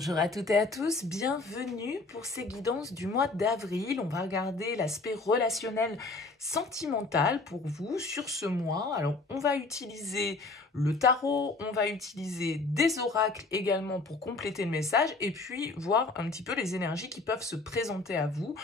Bonjour à toutes et à tous, bienvenue pour ces guidances du mois d'avril. On va regarder l'aspect relationnel sentimental pour vous sur ce mois. Alors, on va utiliser le tarot, on va utiliser des oracles également pour compléter le message et puis voir un petit peu les énergies qui peuvent se présenter à vous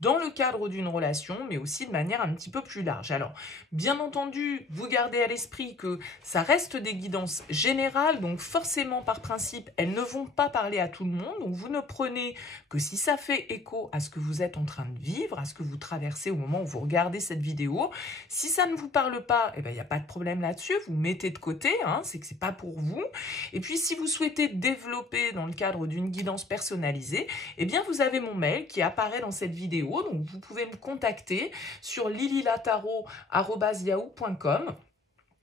dans le cadre d'une relation, mais aussi de manière un petit peu plus large. Alors, bien entendu, vous gardez à l'esprit que ça reste des guidances générales, donc forcément, par principe, elles ne vont pas parler à tout le monde, donc vous ne prenez que si ça fait écho à ce que vous êtes en train de vivre, à ce que vous traversez au moment où vous regardez cette vidéo. Si ça ne vous parle pas, eh ben, il n'y a pas de problème là-dessus, vous mettez de côté, hein, c'est que c'est pas pour vous. Et puis, si vous souhaitez développer dans le cadre d'une guidance personnalisée, eh bien, vous avez mon mail qui apparaît dans cette vidéo. Donc, vous pouvez me contacter sur lililataro@yahoo.com.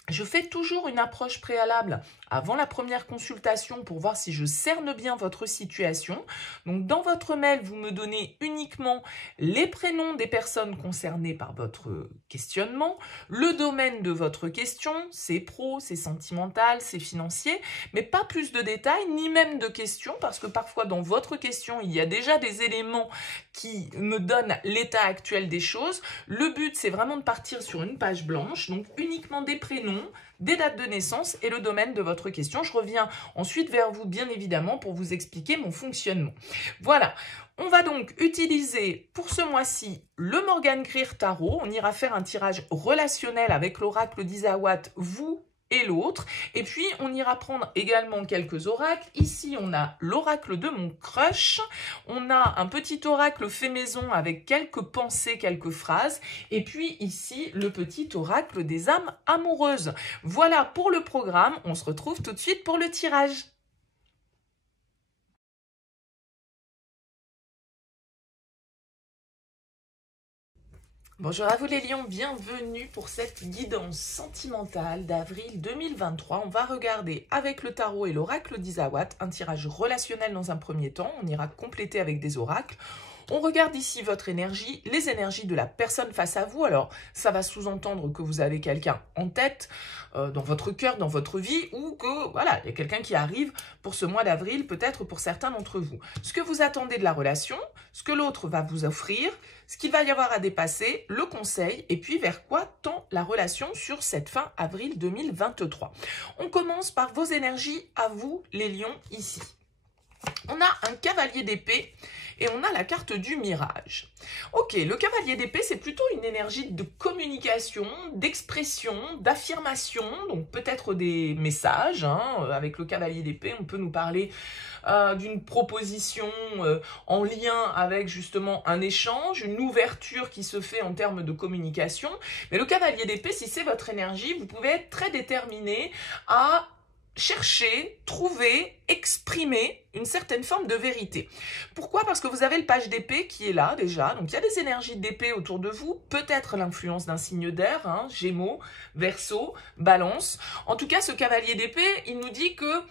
Je fais toujours une approche préalable avant la première consultation pour voir si je cerne bien votre situation. Donc, dans votre mail, vous me donnez uniquement les prénoms des personnes concernées par votre questionnement, le domaine de votre question, c'est pro, c'est sentimental, c'est financier, mais pas plus de détails, ni même de questions, parce que parfois, dans votre question, il y a déjà des éléments qui me donnent l'état actuel des choses. Le but, c'est vraiment de partir sur une page blanche, donc uniquement des prénoms, des dates de naissance et le domaine de votre question. Je reviens ensuite vers vous, bien évidemment, pour vous expliquer mon fonctionnement. Voilà, on va donc utiliser pour ce mois-ci le Morgan Greer Tarot. On ira faire un tirage relationnel avec l'oracle d'Isawat, vous et l'autre. Et puis, on ira prendre également quelques oracles. Ici, on a l'oracle de mon crush. On a un petit oracle fait maison avec quelques pensées, quelques phrases. Et puis ici, le petit oracle des âmes amoureuses. Voilà pour le programme. On se retrouve tout de suite pour le tirage. Bonjour à vous les lions, bienvenue pour cette guidance sentimentale d'avril 2023. On va regarder avec le tarot et l'oracle d'Isawat un tirage relationnel dans un premier temps. On ira compléter avec des oracles. On regarde ici votre énergie, les énergies de la personne face à vous. Alors, ça va sous-entendre que vous avez quelqu'un en tête, dans votre cœur, dans votre vie, ou que, voilà, il y a quelqu'un qui arrive pour ce mois d'avril, peut-être pour certains d'entre vous. Ce que vous attendez de la relation, ce que l'autre va vous offrir, ce qu'il va y avoir à dépasser, le conseil, et puis vers quoi tend la relation sur cette fin avril 2023. On commence par vos énergies à vous, les lions, ici. On a un cavalier d'épée et on a la carte du mirage. Ok, le cavalier d'épée, c'est plutôt une énergie de communication, d'expression, d'affirmation, donc peut-être des messages. Hein. Avec le cavalier d'épée, on peut nous parler d'une proposition en lien avec justement un échange, une ouverture qui se fait en termes de communication. Mais le cavalier d'épée, si c'est votre énergie, vous pouvez être très déterminé à chercher, trouver, exprimer une certaine forme de vérité. Pourquoi? Parce que vous avez le page d'épée qui est là déjà, donc il y a des énergies d'épée autour de vous, peut-être l'influence d'un signe d'air, hein, Gémeaux, Verseau, Balance. En tout cas, ce cavalier d'épée, il nous dit que,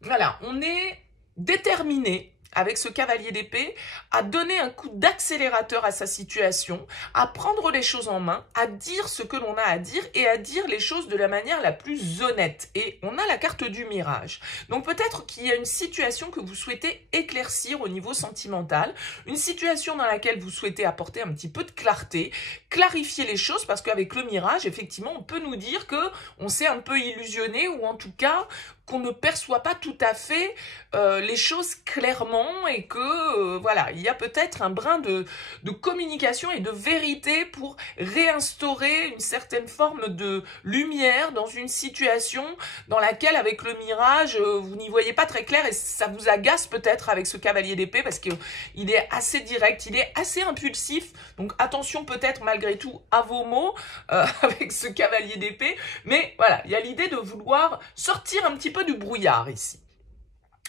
voilà, on est déterminé avec ce cavalier d'épée, à donner un coup d'accélérateur à sa situation, à prendre les choses en main, à dire ce que l'on a à dire et à dire les choses de la manière la plus honnête. Et on a la carte du mirage. Donc peut-être qu'il y a une situation que vous souhaitez éclaircir au niveau sentimental, une situation dans laquelle vous souhaitez apporter un petit peu de clarté, clarifier les choses, parce qu'avec le mirage, effectivement, on peut nous dire que on s'est un peu illusionné, ou en tout cas, qu'on ne perçoit pas tout à fait les choses clairement et que, voilà, il y a peut-être un brin de communication et de vérité pour réinstaurer une certaine forme de lumière dans une situation dans laquelle, avec le mirage, vous n'y voyez pas très clair et ça vous agace peut-être avec ce cavalier d'épée parce qu'il est assez direct, il est assez impulsif, donc attention peut-être malgré tout à vos mots avec ce cavalier d'épée, mais voilà, il y a l'idée de vouloir sortir un petit peu du brouillard ici.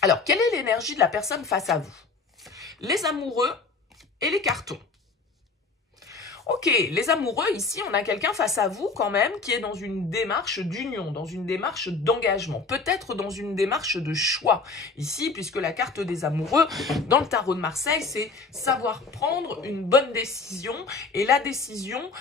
Alors, quelle est l'énergie de la personne face à vous? Les amoureux et les cartons. Ok, les amoureux, ici, on a quelqu'un face à vous quand même qui est dans une démarche d'union, dans une démarche d'engagement, peut-être dans une démarche de choix. Ici, puisque la carte des amoureux, dans le tarot de Marseille, c'est savoir prendre une bonne décision et la décision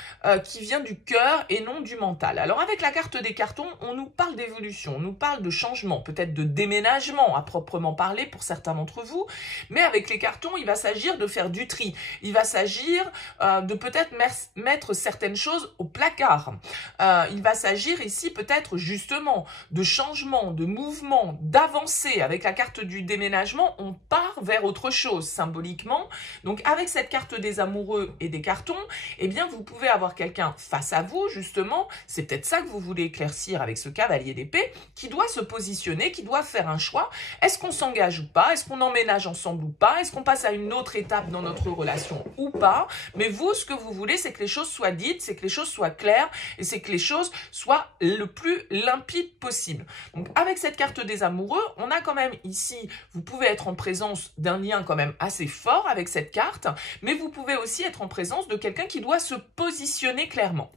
qui vient du cœur et non du mental. Alors avec la carte des cartons, on nous parle d'évolution, on nous parle de changement, peut-être de déménagement à proprement parler pour certains d'entre vous, mais avec les cartons, il va s'agir de faire du tri, il va s'agir de peut-être mettre certaines choses au placard. Il va s'agir ici peut-être justement de changement, de mouvement, d'avancer. Avec la carte du déménagement, on part vers autre chose symboliquement. Donc avec cette carte des amoureux et des cartons, eh bien vous pouvez avoir quelqu'un face à vous justement, c'est peut-être ça que vous voulez éclaircir avec ce cavalier d'épée, qui doit se positionner, qui doit faire un choix. Est-ce qu'on s'engage ou pas? Est-ce qu'on emménage ensemble ou pas? Est-ce qu'on passe à une autre étape dans notre relation ou pas? Mais vous, ce que vous voulez, c'est que les choses soient dites, c'est que les choses soient claires et c'est que les choses soient le plus limpides possible. Donc avec cette carte des amoureux, on a quand même ici, vous pouvez être en présence d'un lien quand même assez fort avec cette carte, mais vous pouvez aussi être en présence de quelqu'un qui doit se positionner clairement.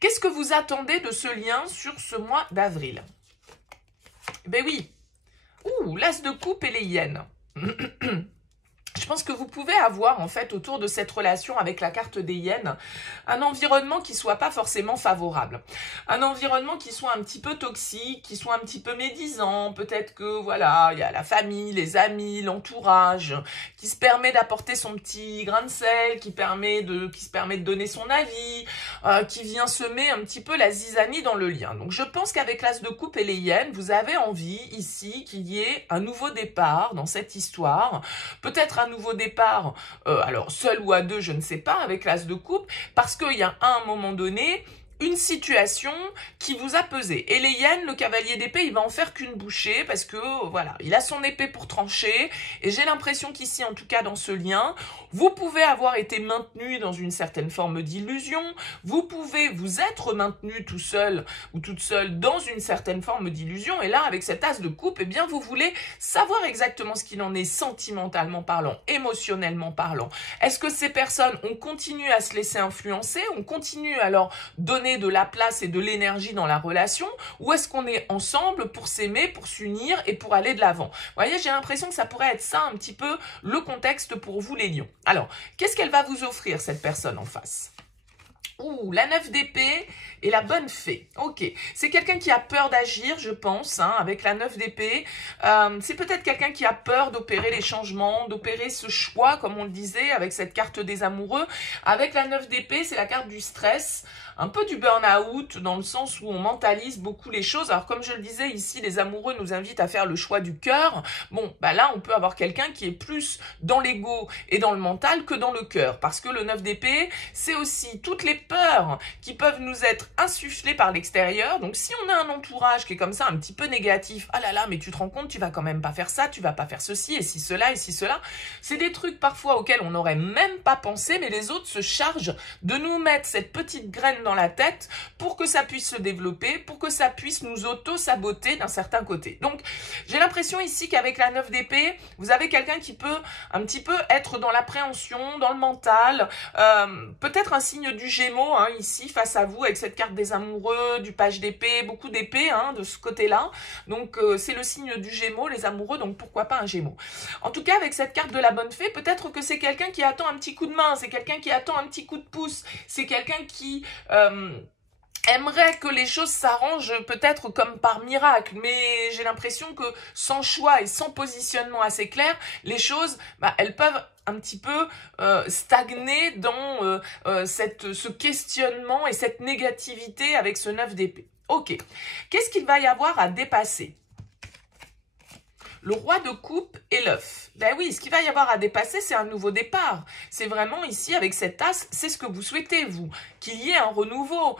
Qu'est-ce que vous attendez de ce lien sur ce mois d'avril? Ben oui, l'as de coupe et les hyènes. Je pense que vous pouvez avoir en fait autour de cette relation avec la carte des hyènes un environnement qui soit pas forcément favorable. Un environnement qui soit un petit peu toxique, qui soit un petit peu médisant. Peut-être que voilà, il y a la famille, les amis, l'entourage qui se permet d'apporter son petit grain de sel, qui se permet de donner son avis, qui vient semer un petit peu la zizanie dans le lien. Donc je pense qu'avec l'as de coupe et les hyènes, vous avez envie ici qu'il y ait un nouveau départ dans cette histoire. Peut-être un nouveau départ, alors seul ou à deux, je ne sais pas, avec l'as de coupe, parce qu'il y a à un moment donné une situation qui vous a pesé. Et les hyènes, le cavalier d'épée, il va en faire qu'une bouchée parce que, voilà, il a son épée pour trancher. Et j'ai l'impression qu'ici, en tout cas dans ce lien, vous pouvez avoir été maintenu dans une certaine forme d'illusion. Vous pouvez vous être maintenu tout seul ou toute seule dans une certaine forme d'illusion. Et là, avec cet as de coupe, eh bien, vous voulez savoir exactement ce qu'il en est sentimentalement parlant, émotionnellement parlant. Est-ce que ces personnes, on continue à se laisser influencer? On continue à leur donner de la place et de l'énergie dans la relation, ou est-ce qu'on est ensemble pour s'aimer, pour s'unir et pour aller de l'avant? Vous voyez, j'ai l'impression que ça pourrait être ça un petit peu le contexte pour vous les lions. Alors, qu'est-ce qu'elle va vous offrir cette personne en face? La 9 d'épée et la bonne fée. Ok, c'est quelqu'un qui a peur d'agir, je pense, hein, avec la 9 d'épée. C'est peut-être quelqu'un qui a peur d'opérer les changements, d'opérer ce choix, comme on le disait, avec cette carte des amoureux. Avec la 9 d'épée, c'est la carte du stress, un peu du burn-out, dans le sens où on mentalise beaucoup les choses. Alors, comme je le disais, ici, les amoureux nous invitent à faire le choix du cœur. Bon, bah là, on peut avoir quelqu'un qui est plus dans l'ego et dans le mental que dans le cœur. Parce que le 9 d'épée, c'est aussi toutes les peurs qui peuvent nous être insufflées par l'extérieur. Donc si on a un entourage qui est comme ça un petit peu négatif, ah là là, mais tu te rends compte, tu vas quand même pas faire ça, tu vas pas faire ceci, et si cela, et si cela, c'est des trucs parfois auxquels on n'aurait même pas pensé, mais les autres se chargent de nous mettre cette petite graine dans la tête pour que ça puisse se développer, pour que ça puisse nous auto-saboter d'un certain côté. Donc j'ai l'impression ici qu'avec la 9 d'épée, vous avez quelqu'un qui peut un petit peu être dans l'appréhension, dans le mental, peut-être un signe du Gémeaux, hein, ici face à vous avec cette carte des amoureux, du page d'épée, beaucoup d'épée hein, de ce côté-là. Donc c'est le signe du Gémeaux, les amoureux, donc pourquoi pas un Gémeaux. En tout cas avec cette carte de la bonne fée, peut-être que c'est quelqu'un qui attend un petit coup de main, c'est quelqu'un qui attend un petit coup de pouce, c'est quelqu'un qui aimerait que les choses s'arrangent peut-être comme par miracle, mais j'ai l'impression que sans choix et sans positionnement assez clair, les choses, elles peuvent un petit peu stagner dans ce questionnement et cette négativité avec ce 9 d'épée. Ok, qu'est-ce qu'il va y avoir à dépasser? Le roi de coupe et l'œuf. Ben oui, ce qu'il va y avoir à dépasser, c'est un nouveau départ. C'est vraiment ici, avec cette as, c'est ce que vous souhaitez, vous. Qu'il y ait un renouveau,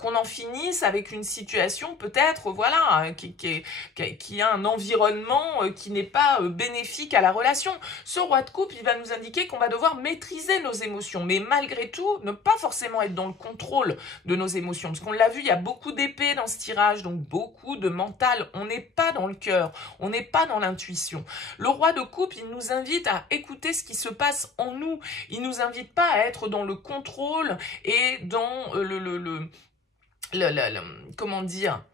qu'on en finisse avec une situation peut-être, voilà, qui a un environnement qui n'est pas bénéfique à la relation. Ce roi de coupe, il va nous indiquer qu'on va devoir maîtriser nos émotions, mais malgré tout, ne pas forcément être dans le contrôle de nos émotions. Parce qu'on l'a vu, il y a beaucoup d'épées dans ce tirage, donc beaucoup de mental. On n'est pas dans le cœur, on n'est pas dans l'intuition. Le roi de coupe, il nous invite à écouter ce qui se passe en nous. Il nous invite pas à être dans le contrôle et dans comment dire,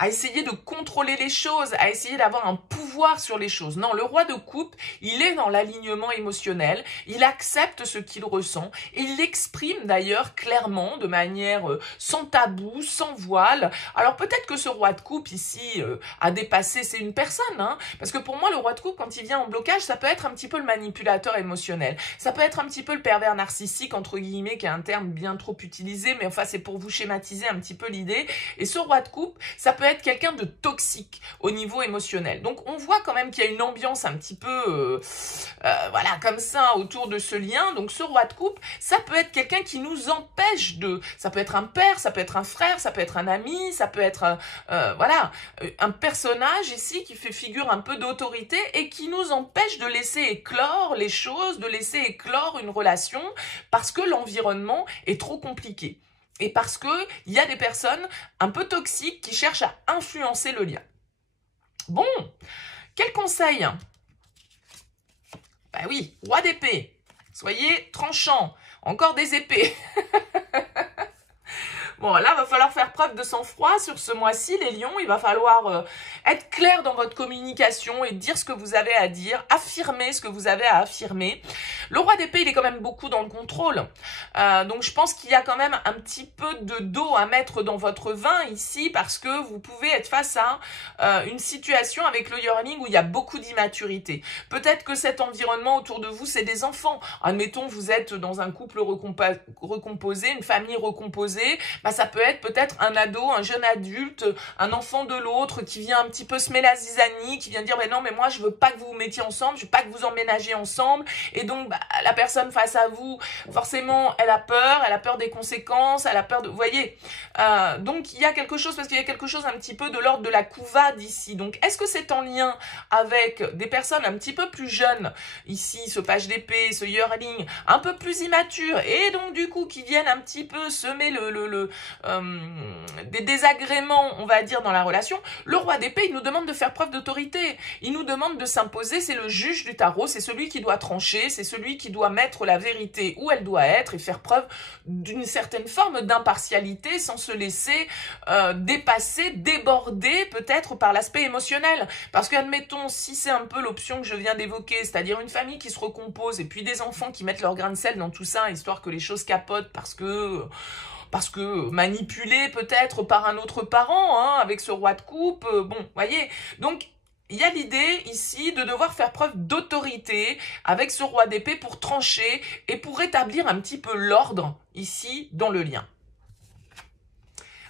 à essayer de contrôler les choses, à essayer d'avoir un pouvoir sur les choses. Non, le roi de coupe, il est dans l'alignement émotionnel, il accepte ce qu'il ressent, et il l'exprime d'ailleurs clairement, de manière sans tabou, sans voile. Alors peut-être que ce roi de coupe ici a dépassé, c'est une personne, hein, parce que pour moi le roi de coupe, quand il vient en blocage, ça peut être un petit peu le manipulateur émotionnel, ça peut être un petit peu le pervers narcissique, entre guillemets, qui est un terme bien trop utilisé, mais enfin c'est pour vous schématiser un petit peu l'idée. Et ce roi de coupe, ça peut être quelqu'un de toxique au niveau émotionnel. Donc on voit quand même qu'il y a une ambiance un petit peu voilà, comme ça autour de ce lien. Donc ce roi de coupe, ça peut être quelqu'un qui nous empêche de, ça peut être un père, ça peut être un frère, ça peut être un ami, ça peut être voilà, un personnage ici qui fait figure un peu d'autorité et qui nous empêche de laisser éclore les choses, de laisser éclore une relation parce que l'environnement est trop compliqué. Et parce qu'il y a des personnes un peu toxiques qui cherchent à influencer le lien. Bon, quel conseil? Ben oui, roi d'épée. Soyez tranchant. Encore des épées. Bon, là, il va falloir faire preuve de sang-froid sur ce mois-ci, les lions. Il va falloir être clair dans votre communication et dire ce que vous avez à dire, affirmer ce que vous avez à affirmer. Le roi d'épée, il est quand même beaucoup dans le contrôle. Donc, je pense qu'il y a quand même un petit peu de d'eau à mettre dans votre vin ici parce que vous pouvez être face à une situation avec le yearning où il y a beaucoup d'immaturité. Peut-être que cet environnement autour de vous, c'est des enfants. Admettons, vous êtes dans un couple recomposé, une famille recomposée. Bah, ça peut être peut-être un ado, un jeune adulte, un enfant de l'autre qui vient un petit peu semer la zizanie, qui vient dire mais non mais moi je veux pas que vous vous mettiez ensemble, je veux pas que vous emménagiez ensemble. Et donc bah, la personne face à vous, forcément elle a peur des conséquences, elle a peur de, vous voyez. Donc il y a quelque chose, parce qu'il y a quelque chose un petit peu de l'ordre de la couvade ici. Donc est-ce que c'est en lien avec des personnes un petit peu plus jeunes, ici ce page d'épée, ce yearling, un peu plus immature, et donc du coup qui viennent un petit peu semer des désagréments, on va dire, dans la relation. Le roi d'épée, il nous demande de faire preuve d'autorité. Il nous demande de s'imposer. C'est le juge du tarot. C'est celui qui doit trancher. C'est celui qui doit mettre la vérité où elle doit être et faire preuve d'une certaine forme d'impartialité sans se laisser dépasser, déborder peut-être par l'aspect émotionnel. Parce qu'admettons, si c'est un peu l'option que je viens d'évoquer, c'est-à-dire une famille qui se recompose et puis des enfants qui mettent leur grain de sel dans tout ça, histoire que les choses capotent parce que manipulé peut-être par un autre parent, hein, avec ce roi de coupe, bon, voyez. Donc, il y a l'idée ici de devoir faire preuve d'autorité avec ce roi d'épée pour trancher et pour rétablir un petit peu l'ordre ici dans le lien.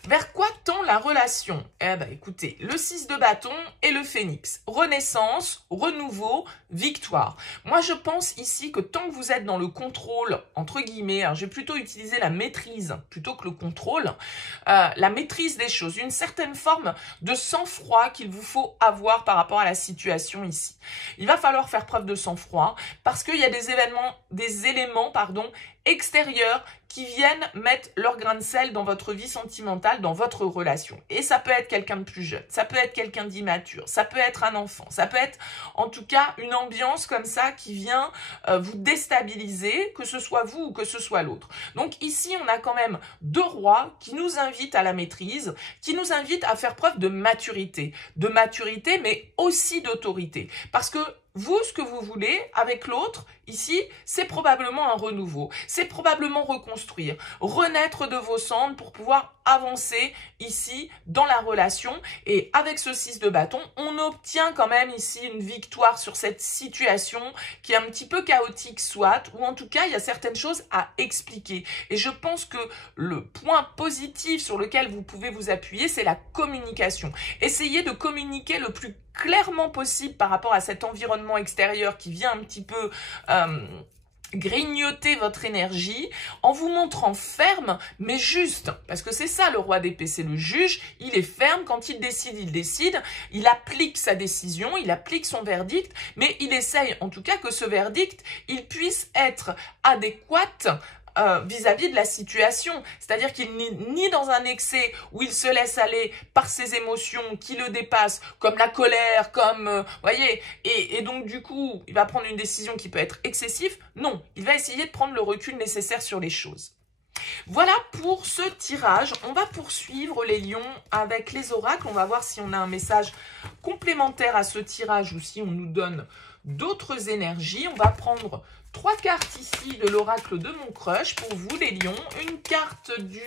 Vers quoi tend la relation? Eh ben, écoutez, le 6 de bâton et le phénix. Renaissance, renouveau, victoire. Moi, je pense ici que tant que vous êtes dans le contrôle, entre guillemets, alors je vais plutôt utiliser la maîtrise plutôt que le contrôle, la maîtrise des choses, une certaine forme de sang-froid qu'il vous faut avoir par rapport à la situation ici. Il va falloir faire preuve de sang-froid parce qu'il y a des éléments, extérieurs qui viennent mettre leur grain de sel dans votre vie sentimentale, dans votre relation. Et ça peut être quelqu'un de plus jeune, ça peut être quelqu'un d'immature, ça peut être un enfant, ça peut être en tout cas une ambiance comme ça qui vient vous déstabiliser, que ce soit vous ou que ce soit l'autre. Donc ici, on a quand même deux rois qui nous invitent à la maîtrise, qui nous invitent à faire preuve de maturité mais aussi d'autorité. Parce que vous, ce que vous voulez avec l'autre, ici, c'est probablement un renouveau. C'est probablement reconstruire, renaître de vos cendres pour pouvoir avancer ici dans la relation. Et avec ce 6 de bâton, on obtient quand même ici une victoire sur cette situation qui est un petit peu chaotique soit, ou en tout cas, il y a certaines choses à expliquer. Et je pense que le point positif sur lequel vous pouvez vous appuyer, c'est la communication. Essayez de communiquer le plus clairement possible par rapport à cet environnement extérieur qui vient un petit peu grignoter votre énergie en vous montrant ferme mais juste, parce que c'est ça le roi d'épée, c'est le juge, il est ferme, quand il décide, il applique sa décision, il applique son verdict, mais il essaye en tout cas que ce verdict, il puisse être adéquat vis-à-vis de la situation. C'est-à-dire qu'il n'est ni dans un excès où il se laisse aller par ses émotions qui le dépassent, comme la colère, comme, voyez, et donc du coup, il va prendre une décision qui peut être excessive. Non, il va essayer de prendre le recul nécessaire sur les choses. Voilà pour ce tirage. On va poursuivre les lions avec les oracles. On va voir si on a un message complémentaire à ce tirage ou si on nous donne d'autres énergies. On va prendre 3 cartes ici de l'oracle de mon crush pour vous les lions. Une carte du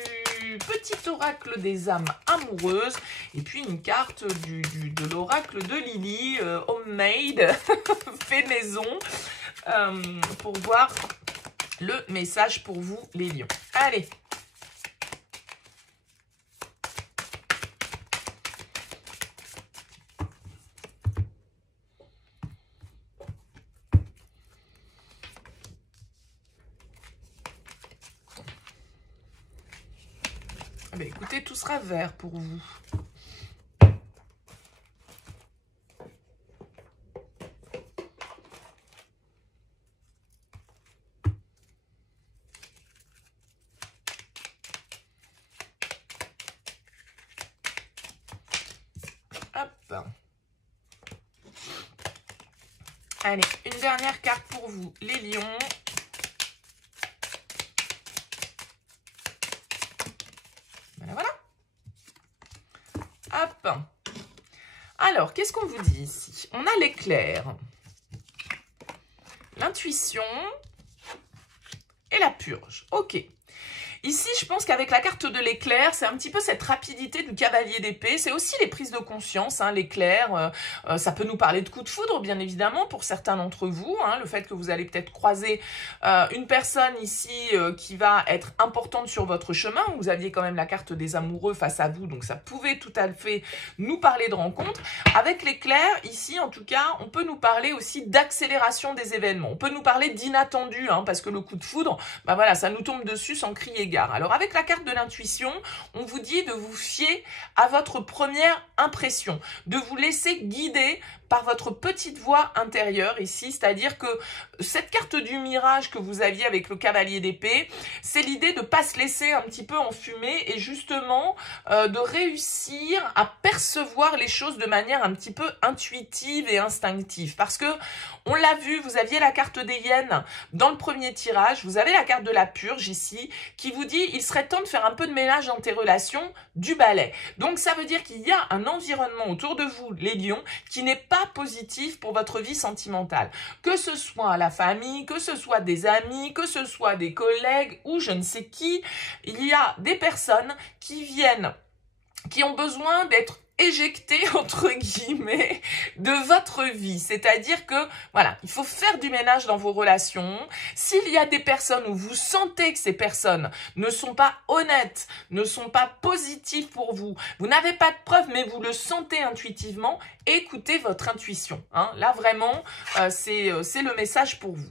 petit oracle des âmes amoureuses et puis une carte de l'oracle de Lily, homemade, fait maison, pour voir le message pour vous les lions. Allez. Ah ben, écoutez, tout sera vert pour vous. Hop. Allez, une dernière carte pour vous, les lions. Voilà. Hop. Alors, qu'est-ce qu'on vous dit ici? On a l'éclair, l'intuition et la purge. Ok. Ici, je pense qu'avec la carte de l'éclair, c'est un petit peu cette rapidité du cavalier d'épée. C'est aussi les prises de conscience, hein, l'éclair. Ça peut nous parler de coup de foudre, bien évidemment, pour certains d'entre vous. Hein, le fait que vous allez peut-être croiser une personne ici qui va être importante sur votre chemin. Vous aviez quand même la carte des amoureux face à vous, donc ça pouvait tout à fait nous parler de rencontre. Avec l'éclair, ici, en tout cas, on peut nous parler aussi d'accélération des événements. On peut nous parler d'inattendu, hein, parce que le coup de foudre, bah voilà, ça nous tombe dessus sans crier gare. Alors avec la carte de l'intuition, on vous dit de vous fier à votre première impression, de vous laisser guider par votre petite voix intérieure ici, c'est-à-dire que cette carte du mirage que vous aviez avec le cavalier d'épée, c'est l'idée de ne pas se laisser un petit peu enfumer et justement de réussir à percevoir les choses de manière un petit peu intuitive et instinctive. Parce que, on l'a vu, vous aviez la carte des hyènes dans le premier tirage, vous avez la carte de la purge ici, qui vous dit il serait temps de faire un peu de ménage dans tes relations, du balai. Donc ça veut dire qu'il y a un environnement autour de vous, les lions, qui n'est pas positif pour votre vie sentimentale. Que ce soit la famille, que ce soit des amis, que ce soit des collègues ou je ne sais qui, il y a des personnes qui viennent, qui ont besoin d'être éjecté entre guillemets de votre vie, c'est-à-dire que voilà, il faut faire du ménage dans vos relations. S'il y a des personnes où vous sentez que ces personnes ne sont pas honnêtes, ne sont pas positives pour vous, vous n'avez pas de preuves mais vous le sentez intuitivement, écoutez votre intuition, hein. Là vraiment c'est le message pour vous.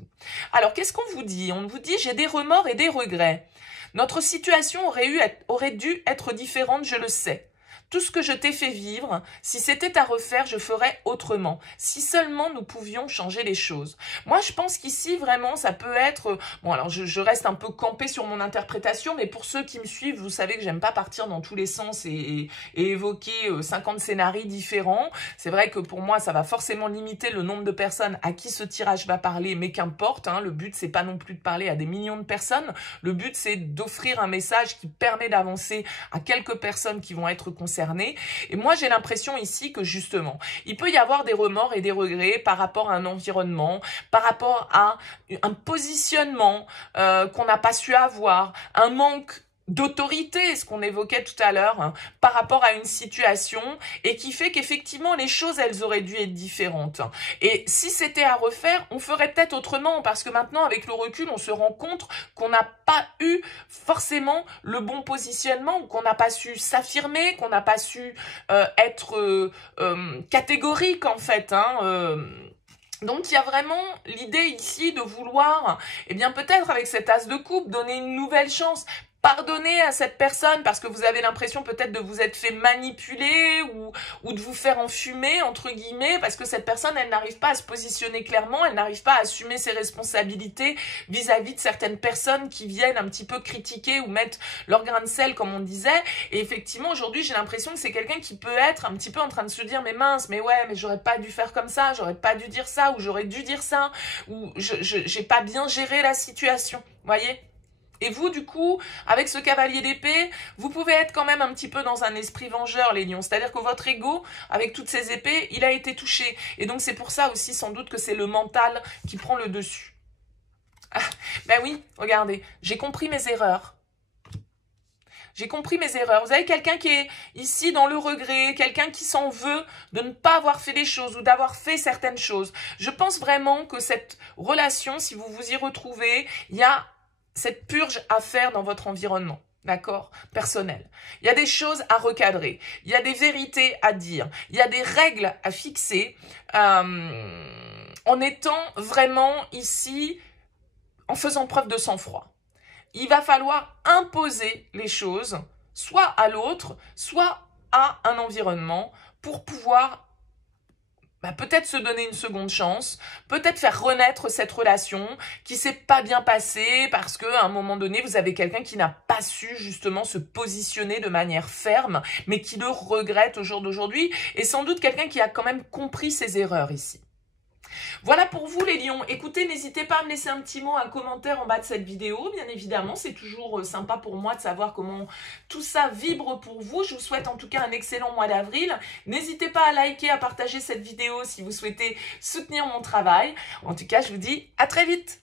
Alors qu'est-ce qu'on vous dit? On vous dit j'ai des remords et des regrets. Notre situation aurait dû être différente, je le sais. Tout ce que je t'ai fait vivre, si c'était à refaire, je ferais autrement. Si seulement nous pouvions changer les choses. Moi, je pense qu'ici, vraiment, ça peut être... Bon, alors, je reste un peu campée sur mon interprétation, mais pour ceux qui me suivent, vous savez que j'aime pas partir dans tous les sens et évoquer 50 scénarios différents. C'est vrai que pour moi, ça va forcément limiter le nombre de personnes à qui ce tirage va parler, mais qu'importe, hein, le but, c'est pas non plus de parler à des millions de personnes. Le but, c'est d'offrir un message qui permet d'avancer à quelques personnes qui vont être concernées. Et moi, j'ai l'impression ici que justement, il peut y avoir des remords et des regrets par rapport à un environnement, par rapport à un positionnement qu'on n'a pas su avoir, un manque d'autorité, ce qu'on évoquait tout à l'heure, hein, par rapport à une situation et qui fait qu'effectivement les choses elles auraient dû être différentes. Et si c'était à refaire, on ferait peut-être autrement parce que maintenant avec le recul on se rend compte qu'on n'a pas eu forcément le bon positionnement, qu'on n'a pas su s'affirmer, qu'on n'a pas su être catégorique en fait, hein, donc, il y a vraiment l'idée ici de vouloir, eh bien peut-être avec cet as de coupe, donner une nouvelle chance. pardonner à cette personne parce que vous avez l'impression peut-être de vous être fait manipuler ou de vous faire enfumer, entre guillemets, parce que cette personne, elle n'arrive pas à se positionner clairement, elle n'arrive pas à assumer ses responsabilités vis-à-vis de certaines personnes qui viennent un petit peu critiquer ou mettre leur grain de sel, comme on disait. Et effectivement, aujourd'hui, j'ai l'impression que c'est quelqu'un qui peut être un petit peu en train de se dire, mais mince, mais ouais, mais j'aurais pas dû faire comme ça, j'aurais pas dû dire ça, ou j'aurais dû dire ça, ou j'ai pas bien géré la situation, voyez? Et vous, du coup, avec ce cavalier d'épée, vous pouvez être quand même un petit peu dans un esprit vengeur, les lions. C'est-à-dire que votre ego, avec toutes ces épées, il a été touché. Et donc, c'est pour ça aussi, sans doute, que c'est le mental qui prend le dessus. Ah, ben oui, regardez, j'ai compris mes erreurs. J'ai compris mes erreurs. Vous avez quelqu'un qui est ici dans le regret, quelqu'un qui s'en veut de ne pas avoir fait les choses ou d'avoir fait certaines choses. Je pense vraiment que cette relation, si vous vous y retrouvez, il y a cette purge à faire dans votre environnement, d'accord, personnel. Il y a des choses à recadrer, il y a des vérités à dire, il y a des règles à fixer en étant vraiment ici, en faisant preuve de sang-froid. Il va falloir imposer les choses, soit à l'autre, soit à un environnement, pour pouvoir peut-être se donner une seconde chance, peut-être faire renaître cette relation qui s'est pas bien passée parce qu'à un moment donné, vous avez quelqu'un qui n'a pas su justement se positionner de manière ferme, mais qui le regrette au jour d'aujourd'hui, et sans doute quelqu'un qui a quand même compris ses erreurs ici. Voilà pour vous les lions. Écoutez, n'hésitez pas à me laisser un petit mot, un commentaire en bas de cette vidéo, bien évidemment. C'est toujours sympa pour moi de savoir comment tout ça vibre pour vous. Je vous souhaite en tout cas un excellent mois d'avril. N'hésitez pas à liker, à partager cette vidéo si vous souhaitez soutenir mon travail. En tout cas, je vous dis à très vite.